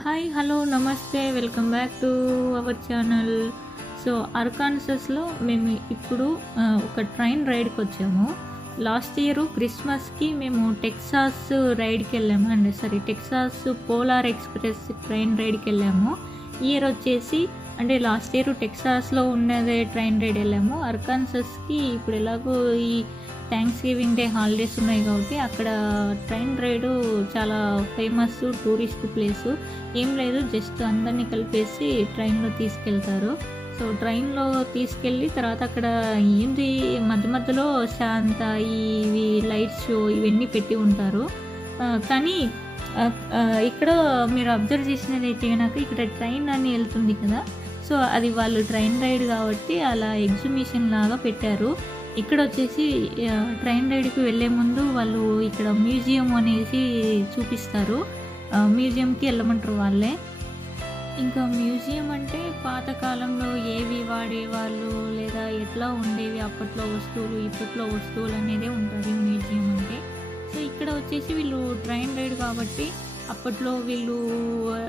Hi hello నమస్తే welcome back to our channel. So అర్కాన్సస్లో మేము ఇప్పుడు ఒక ట్రైన్ రైడ్కి వచ్చాము. లాస్ట్ ఇయర్ క్రిస్మస్కి మేము టెక్సాస్ రైడ్కి వెళ్ళాము టెక్సాస్ పోలార్ ఎక్స్ప్రెస్ ట్రైన్ రైడ్కి వెళ్ళాము. ఇయర్ వచ్చేసి అంటే లాస్ట్ ఇయర్ టెక్సాస్లో ఉన్నదే ట్రైన్ రైడ్ వెళ్ళాము. అర్కాన్సస్కి ఇప్పుడు ఎలాగో ఈ థ్యాంక్స్ గివింగ్ డే హాలిడేస్ ఉన్నాయి కాబట్టి అక్కడ ట్రైన్ రైడు చాలా ఫేమస్ టూరిస్ట్ ప్లేసు. ఏం లేదు, జస్ట్ అందరినీ కలిపేసి ట్రైన్లో తీసుకెళ్తారు. సో ట్రైన్లో తీసుకెళ్ళి తర్వాత అక్కడ ఏంటి మధ్య మధ్యలో శాంత ఇవి లైట్స్ షో ఇవన్నీ పెట్టి ఉంటారు. కానీ ఇక్కడ మీరు అబ్జర్వ్ చేసినది అయితే కనుక ఇక్కడ ట్రైన్ అని వెళ్తుంది కదా, సో అది వాళ్ళు ట్రైన్ రైడ్ కాబట్టి అలా ఎగ్జిబిషన్ లాగా పెట్టారు. ఇక్కడ వచ్చేసి ట్రైన్ రైడ్కి వెళ్ళే ముందు వాళ్ళు ఇక్కడ మ్యూజియం అనేసి చూపిస్తారు. మ్యూజియంకి వెళ్ళమంటారు వాళ్ళే. ఇంకా మ్యూజియం అంటే పాతకాలంలో ఏవి వాడేవాళ్ళు లేదా ఎట్లా ఉండేవి అప్పట్లో వస్తువులు ఇప్పట్లో వస్తువులు అనేదే ఉంటుంది మ్యూజియం అంటే. సో ఇక్కడ వచ్చేసి వీళ్ళు ట్రైన్ రైడ్ కాబట్టి అప్పట్లో వీళ్ళు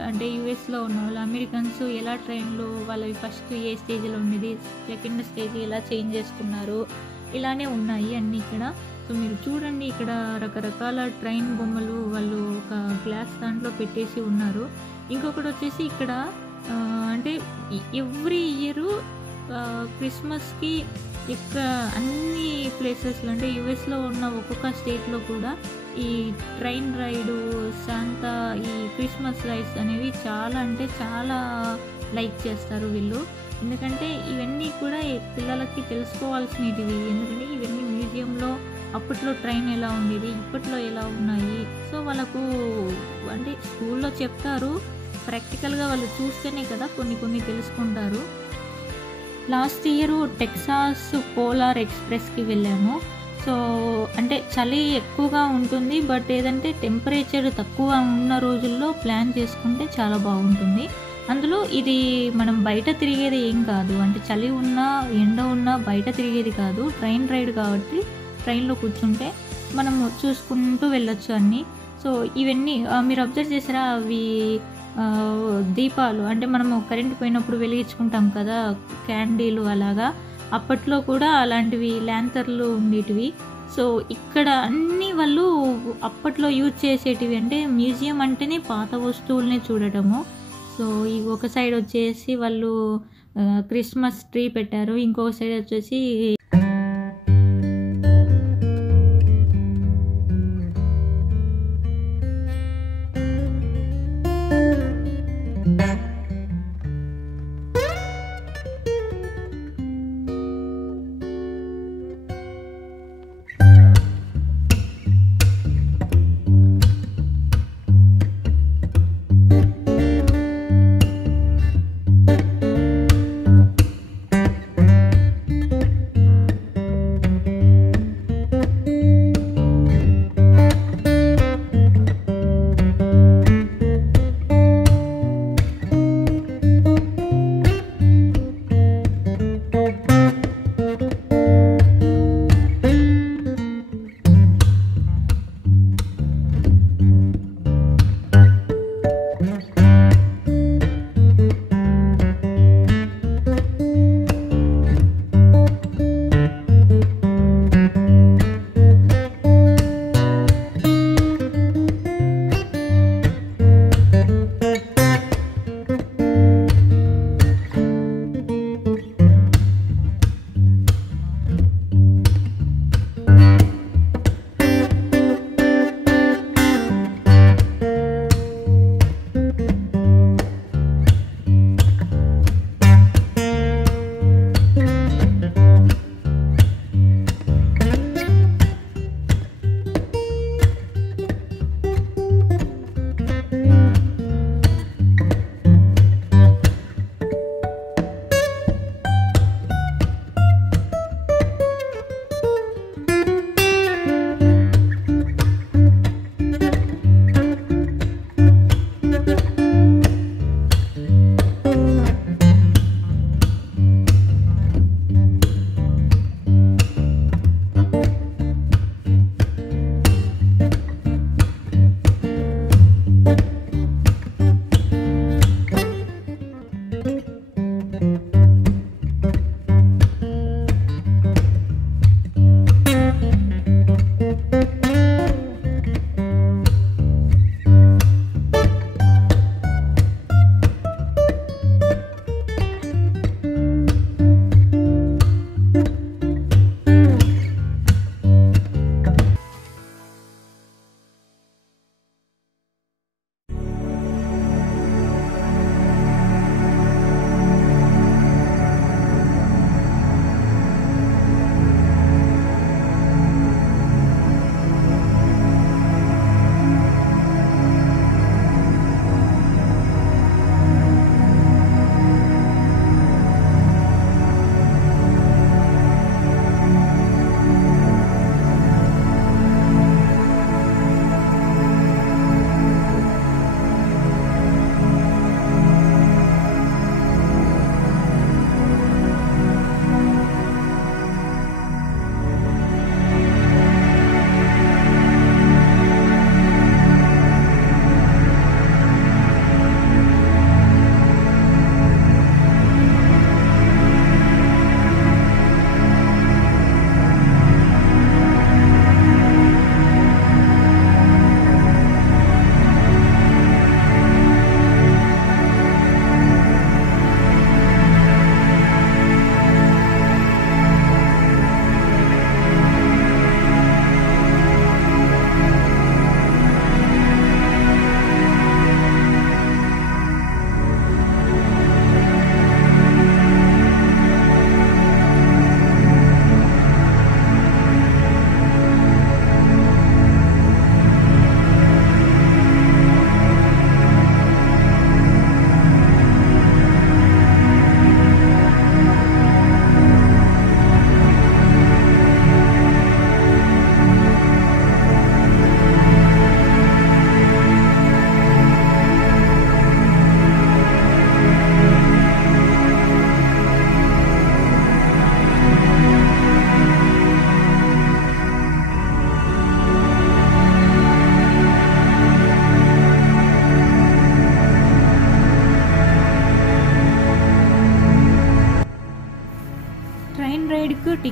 అంటే యూఎస్లో ఉన్న వాళ్ళు అమెరికన్స్ ఎలా ట్రైన్లో వాళ్ళవి ఫస్ట్ ఏ స్టేజ్లో ఉండేది, సెకండ్ స్టేజ్ ఎలా చేంజ్ చేసుకున్నారు, ఇలానే ఉన్నాయి అన్నీ ఇక్కడ. సో మీరు చూడండి, ఇక్కడ రకరకాల ట్రైన్ బొమ్మలు వాళ్ళు ఒక గ్లాస్ దాంట్లో పెట్టేసి ఉన్నారు. ఇంకొకటి వచ్చేసి ఇక్కడ అంటే ఎవ్రీ ఇయర్ క్రిస్మస్కి ఇక్కడ అన్ని ప్లేసెస్లో అంటే యూఎస్లో ఉన్న ఒక్కొక్క స్టేట్లో కూడా ఈ ట్రైన్ రైడు శాంతా ఈ క్రిస్మస్ రైడ్స్ అనేవి చాలా అంటే చాలా లైక్ చేస్తారు వీళ్ళు. ఎందుకంటే ఇవన్నీ కూడా పిల్లలకి తెలుసుకోవాల్సినవి. ఎందుకంటే ఇవన్నీ మ్యూజియంలో అప్పట్లో ట్రైన్ ఎలా ఉండేది ఇప్పట్లో ఎలా ఉన్నాయి. సో వాళ్ళకు అంటే స్కూల్లో చెప్తారు, ప్రాక్టికల్గా వాళ్ళు చూస్తేనే కదా కొన్ని తెలుసుకుంటారు. లాస్ట్ ఇయర్ టెక్సాస్ పోలార్ ఎక్స్ప్రెస్కి వెళ్ళాము. సో అంటే చలి ఎక్కువగా ఉంటుంది, బట్ ఏదంటే టెంపరేచర్ తక్కువ ఉన్న రోజుల్లో ప్లాన్ చేసుకుంటే చాలా బాగుంటుంది. అందులో ఇది మనం బయట తిరిగేది ఏం కాదు, అంటే చలి ఉన్నా ఎండ ఉన్నా బయట తిరిగేది కాదు. ట్రైన్ రైడ్ కాబట్టి ట్రైన్లో కూర్చుంటే మనం చూసుకుంటూ వెళ్ళొచ్చు అన్నీ. సో ఇవన్నీ మీరు అబ్జర్వ్ చేసారా, అవి దీపాలు అంటే మనము కరెంట్ పోయినప్పుడు వెలిగించుకుంటాం కదా క్యాండీలు, అలాగా అప్పట్లో కూడా అలాంటివి ల్యాంతర్లు ఉండేటివి. సో ఇక్కడ అన్నీ వాళ్ళు అప్పట్లో యూజ్ చేసేటివి. అంటే మ్యూజియం అంటేనే పాత వస్తువుల్ని చూడటము. సో ఈ ఒక సైడ్ వచ్చేసి వాళ్ళు క్రిస్మస్ ట్రీ పెట్టారు, ఇంకొక సైడ్ వచ్చేసి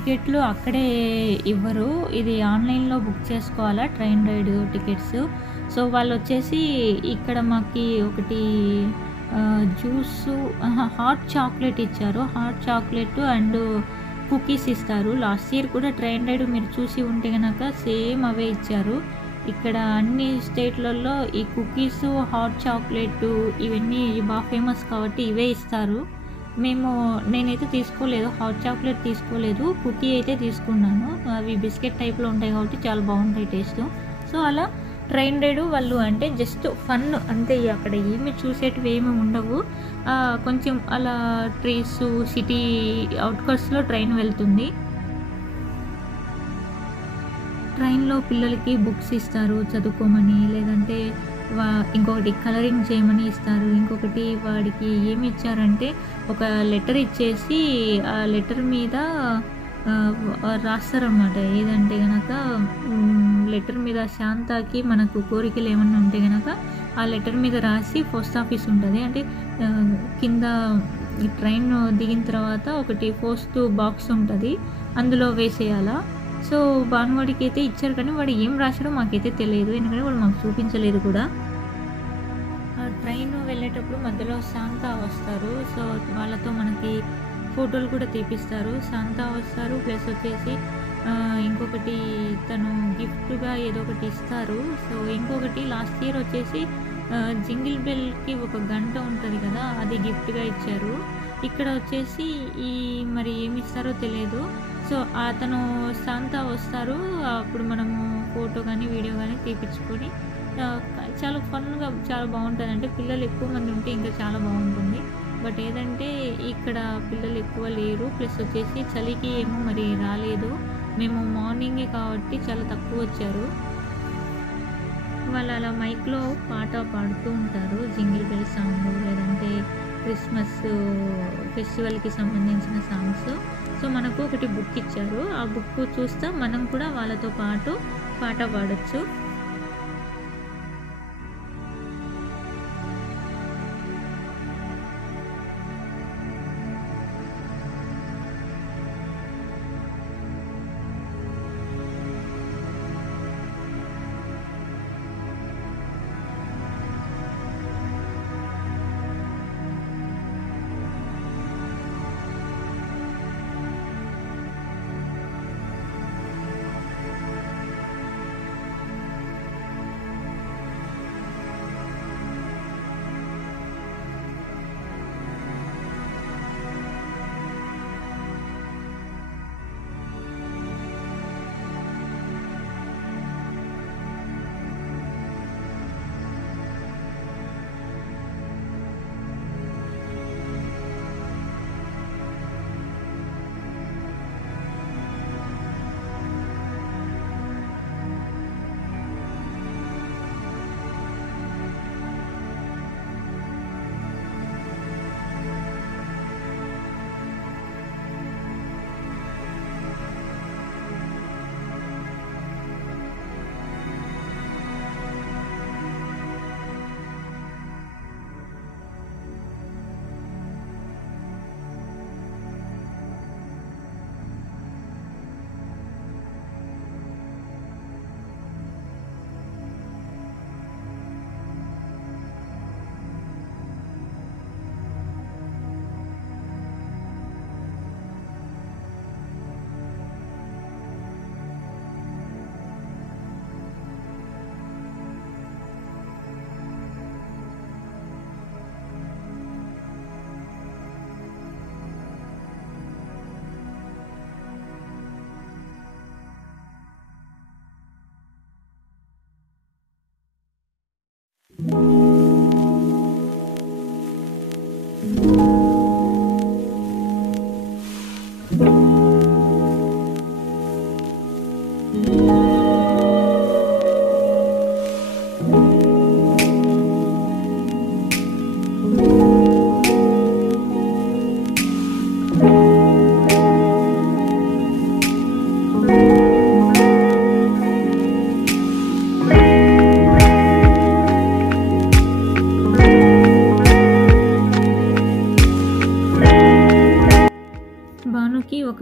టికెట్లు అక్కడే ఇవ్వరు. ఇది ఆన్‌లైన్‌లో బుక్ చేసుకోవాలా ట్రైన్ రైడ్ టికెట్స్. సో, వాళ్ళొచ్చేసి ఇక్కడ మాకి ఒకటి జ్యూసు హాట్ చాక్లెట్ ఇచ్చారు. హాట్ చాక్లెట్ అండ్ కుకీస్ ఇస్తారు. లాస్ట్ ఇయర్ కూడా ట్రైన్ రైడ్ మీరు చూసి ఉంటే గనక సేమ్ అవే ఇచ్చారు. ఇక్కడ అన్ని స్టేట్‌లలో ఈ కుకీసు, హాట్ చాక్లెట్ ఇవన్నీ బాగా ఫేమస్ కాబట్టి ఇవే ఇస్తారు. నేనైతే తీసుకోలేదు. హాట్ చాక్లెట్ తీసుకోలేదు. కుకీ అయితే తీసుకున్నాను. అవి బిస్కెట్ టైప్‌లో ఉంటాయి కాబట్టి చాలా బాగుంటాయి టేస్ట్. సో, అలా ట్రైన్ రైడ్ వాళ్ళు అంటే జస్ట్ ఫన్ అంతే. అక్కడ ఏమి చూసేటివి ఏమి ఉండవు. కొంచెం అలా ట్రీస్, సిటీ అవుట్‌కట్స్‌లో ట్రైన్ వెళ్తుంది. ట్రైన్‌లో పిల్లలకి బుక్స్ ఇస్తారు చదువుకోమని, లేదంటే ఇంకొకటి కలరింగ్ చేయమని ఇస్తారు. ఇంకొకటి వాడికి ఏమి ఇచ్చారంటే ఒక లెటర్ ఇచ్చేసి ఆ లెటర్ మీద రాస్తారనమాట. ఏదంటే గనక లెటర్ మీద శాంతాకి మనకు కోరికలు ఏమన్నా ఉంటే గనక ఆ లెటర్ మీద రాసి పోస్ట్ ఆఫీస్ ఉంటుంది. అంటే కింద ఈ ట్రైన్ దిగిన తర్వాత ఒకటి పోస్ట్ బాక్స్ ఉంటుంది, అందులో వేసేయాలా. సో, భానువాడికి అయితే ఇచ్చారు కానీ వాడు ఏం రాశాడో మాకైతే తెలియదు. ఎందుకంటే వాడు మాకు చూపించలేదు కూడా. ట్రైన్ వెళ్ళేటప్పుడు మధ్యలో శాంతా వస్తారు. సో, వాళ్ళతో మనకి ఫోటోలు కూడా తీపిస్తారు. శాంతా వస్తారు, ప్లస్ వచ్చేసి ఇంకొకటి తను గిఫ్ట్‌గా ఏదో ఒకటి ఇస్తారు. సో, ఇంకొకటి లాస్ట్ ఇయర్ వచ్చేసి జింగిల్ బెల్‌కి ఒక గంట ఉంటుంది కదా, అది గిఫ్ట్‌గా ఇచ్చారు. ఇక్కడ వచ్చేసి మరి ఏమి ఇస్తారో తెలియదు. సో, అతను శాంతా వస్తారు. అప్పుడు మనము ఫోటో కానీ వీడియో కానీ తీపించుకొని చాలా ఫన్‌గా చాలా బాగుంటుంది. అంటే పిల్లలు ఎక్కువ మంది ఉంటే ఇంకా చాలా బాగుంటుంది. బట్ ఏదంటే ఇక్కడ పిల్లలు ఎక్కువ లేరు. ప్లస్ వచ్చేసి చలికి ఏమో మరి రాలేదు. మేము మార్నింగే కాబట్టి చాలా తక్కువ వచ్చారు. వాళ్ళు అలా మైక్‌లో పాట పాడుతూ ఉంటారు. జింగిల్ బెల్ సాంగ్, లేదంటే క్రిస్మస్ ఫెస్టివల్‌కి సంబంధించిన సాంగ్స్. సో, మనకు ఒకటి బుక్ ఇచ్చారు. ఆ బుక్ చూస్తా మనం కూడా వాళ్ళతో పాటు పాట పాడొచ్చు.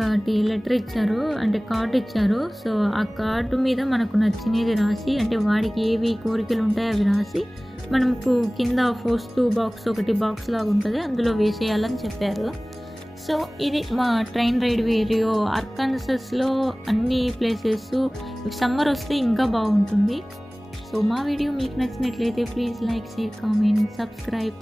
ఒకటి లెటర్ ఇచ్చారు, అంటే కార్డు ఇచ్చారు. సో ఆ కార్డు మీద మనకు నచ్చినది రాసి, అంటే వాడికి ఏవి కోరికలు ఉంటాయో అవి రాసి మనకు కింద పోస్ట్ బాక్స్ ఒకటి బాక్స్ లాగా ఉంటుంది, అందులో వేసేయాలని చెప్పారు. సో ఇది మా ట్రైన్ రైడ్ వీడియో. అర్కాన్సాస్లో అన్ని ప్లేసెస్ సమ్మర్ వస్తే ఇంకా బాగుంటుంది. సో మా వీడియో మీకు నచ్చినట్లయితే please like, share, comment, subscribe.